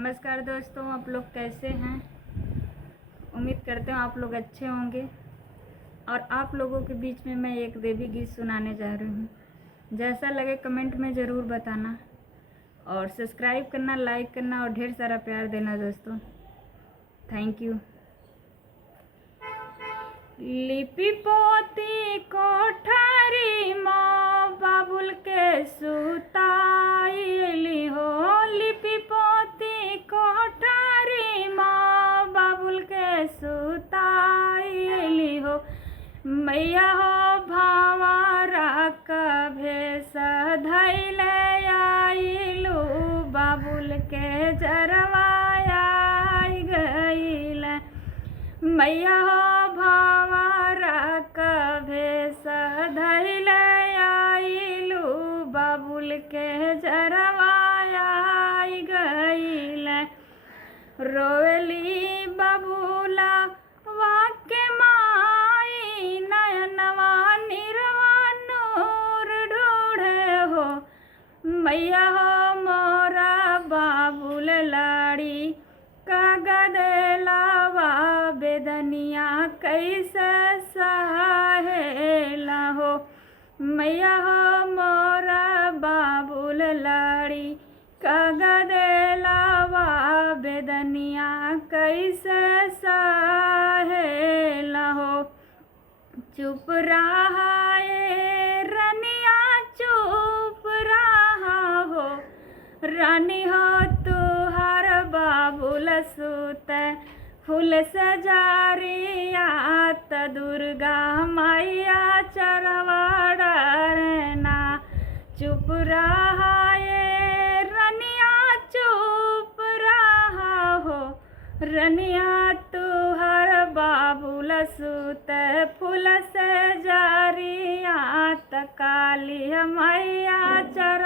नमस्कार दोस्तों, आप लोग कैसे हैं। उम्मीद करते हूँ आप लोग अच्छे होंगे। और आप लोगों के बीच में मैं एक देवी गीत सुनाने जा रही हूँ। जैसा लगे कमेंट में ज़रूर बताना और सब्सक्राइब करना, लाइक करना और ढेर सारा प्यार देना दोस्तों। Thank you. लिपि पोती कोठारी माँ बाबुल के सुताइली हो। लिपि पोती कोठारी माँ बाबुल के सुताइली हो। मैया हो भावारा भेष धैले आइलू बाबुल के जरवाया गईल। मैया हो भावारा भेष धैले आइलू बाबुल के जरवाया गईल। रोवेली बाबूला वाके माई नयनवा निरवा नूर ढूढ़े हो। मैया हो मोरा बाबुल लाड़ी कागदेलावा बेदनिया कैसे सहेला हो। मैया हो मोरा बाबुल लाड़ी कागदेलावा बेदनिया कैसे सहेला हो। चुप रहा ये रनिया चुप रहा हो। रानी हो तुहार बाबुल सुत फूल से जारिया त दुर्गा मैया चरवा डरना। चुप रहा ये रनिया चुप रहा हो। रनिया तुहार बाबुल सुत फूल से जारिया त काली मैया चर